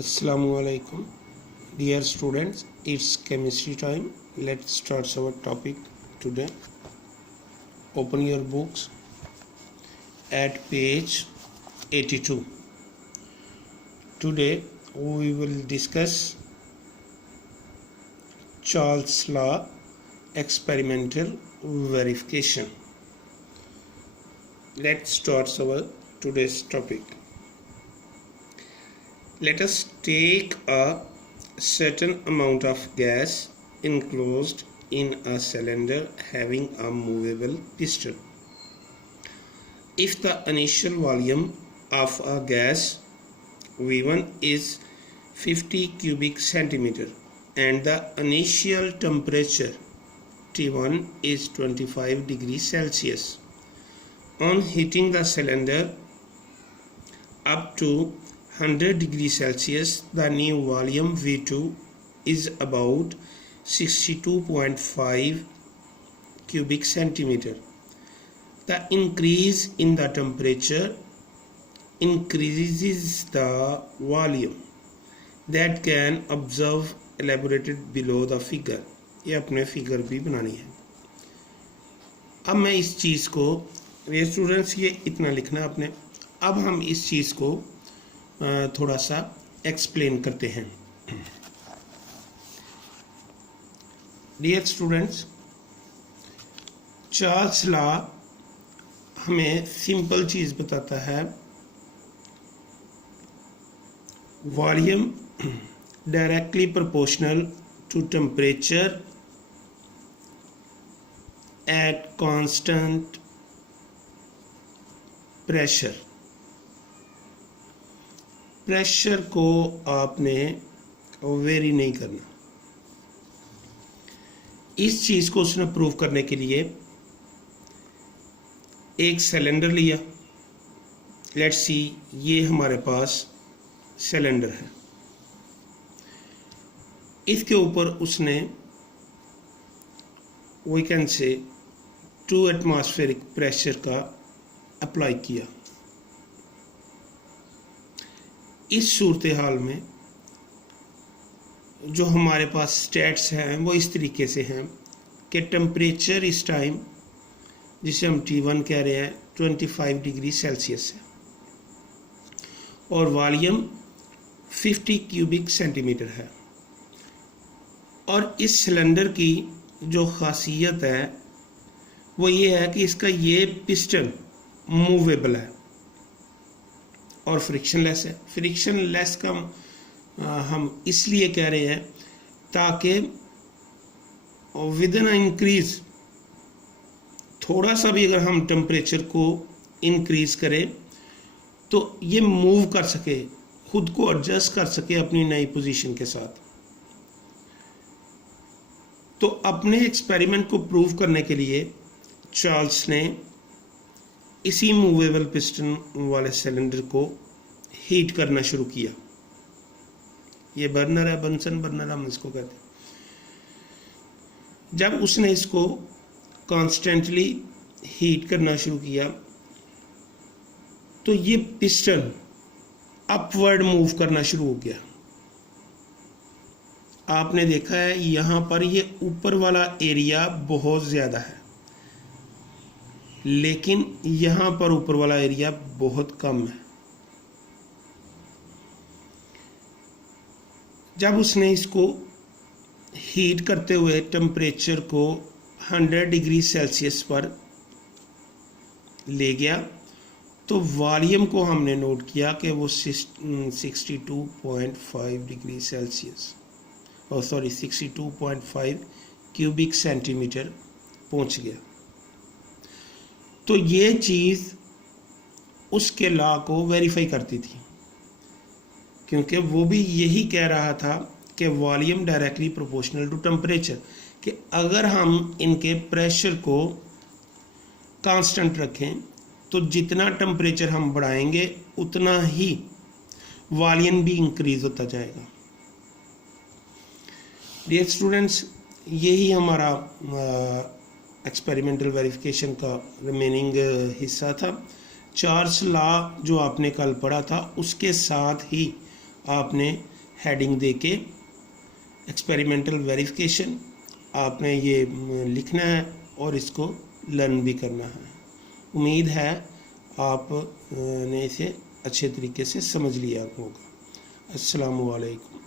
Assalamualaikum, dear students. It's chemistry time. Let's start our topic today. Open your books at page 82. Today we will discuss Charles' law, experimental verification. Let's start our today's topic. Let us take a certain amount of gas enclosed in a cylinder having a movable piston. If the initial volume of a gas V1 is 50 cubic centimeter and the initial temperature T1 is 25 degrees Celsius, on heating the cylinder up to 100 degrees Celsius, the new volume V2 is about 62.5 cubic centimeter. The increase in the temperature increases the volume that can observe elaborated below the figure. ये अपने figure भी बनानी है. अब मैं इस चीज़ को, ये स्टूडेंट्स, ये इतना लिखना आपने. अब हम इस चीज़ को थोड़ा सा एक्सप्लेन करते हैं. डियर स्टूडेंट्स, चार्ल्स लॉ हमें सिंपल चीज़ बताता है. Volume directly proportional to temperature at constant pressure. Pressure को आपने वेरी नहीं करना. इस चीज़ को उसने प्रूव करने के लिए एक सिलेंडर लिया. लेट्स सी, ये हमारे पास सिलेंडर है. इसके ऊपर उसने we can say 2 atmospheric pressure का अप्लाई किया. इस सूरत हाल में जो हमारे पास स्टेट्स हैं वो इस तरीके से हैं कि टेम्परेचर इस टाइम, जिसे हम T1 कह रहे हैं, 25 डिग्री सेल्सियस है और वॉल्यूम 50 क्यूबिक सेंटीमीटर है. और इस सिलेंडर की जो खासियत है वो ये है कि इसका ये पिस्टन मूवेबल है और फ्रिक्शनलेस है. फ्रिक्शनलेस का हम इसलिए कह रहे हैं ताकि विद इन इंक्रीज, थोड़ा सा भी अगर हम टेम्परेचर को इंक्रीज करें तो ये मूव कर सके, खुद को एडजस्ट कर सके अपनी नई पोजीशन के साथ. तो अपने एक्सपेरिमेंट को प्रूव करने के लिए चार्ल्स ने इसी मूवेबल पिस्टन वाले सिलेंडर को हीट करना शुरू किया. ये बर्नर है, बंसन बर्नर हम इसको कहते हैं. जब उसने इसको कॉन्स्टेंटली हीट करना शुरू किया तो ये पिस्टन अपवर्ड मूव करना शुरू हो गया. आपने देखा है यहाँ पर ये ऊपर वाला एरिया बहुत ज़्यादा है, लेकिन यहाँ पर ऊपर वाला एरिया बहुत कम है. जब उसने इसको हीट करते हुए टेम्परेचर को 100 डिग्री सेल्सियस पर ले गया तो वॉल्यूम को हमने नोट किया कि वो 62.5 डिग्री सेल्सियस, और 62.5 क्यूबिक सेंटीमीटर पहुंच गया. तो ये चीज़ उसके लॉ को वेरीफाई करती थी, क्योंकि वो भी यही कह रहा था कि volume directly proportional to temperature, कि अगर हम इनके प्रेशर को कांस्टेंट रखें तो जितना टेम्परेचर हम बढ़ाएंगे उतना ही वॉल्यूम भी इंक्रीज होता जाएगा. डियर स्टूडेंट्स, यही हमारा एक्सपेरिमेंटल वेरिफिकेशन का रिमेनिंग हिस्सा था. चार्ल्स लॉ जो आपने कल पढ़ा था उसके साथ ही आपने हेडिंग दे के एक्सपेरिमेंटल वेरिफिकेशन आपने ये लिखना है और इसको लर्न भी करना है। उम्मीद है आपने इसे अच्छे तरीके से समझ लिया होगा। अस्सलामु अलैकुम।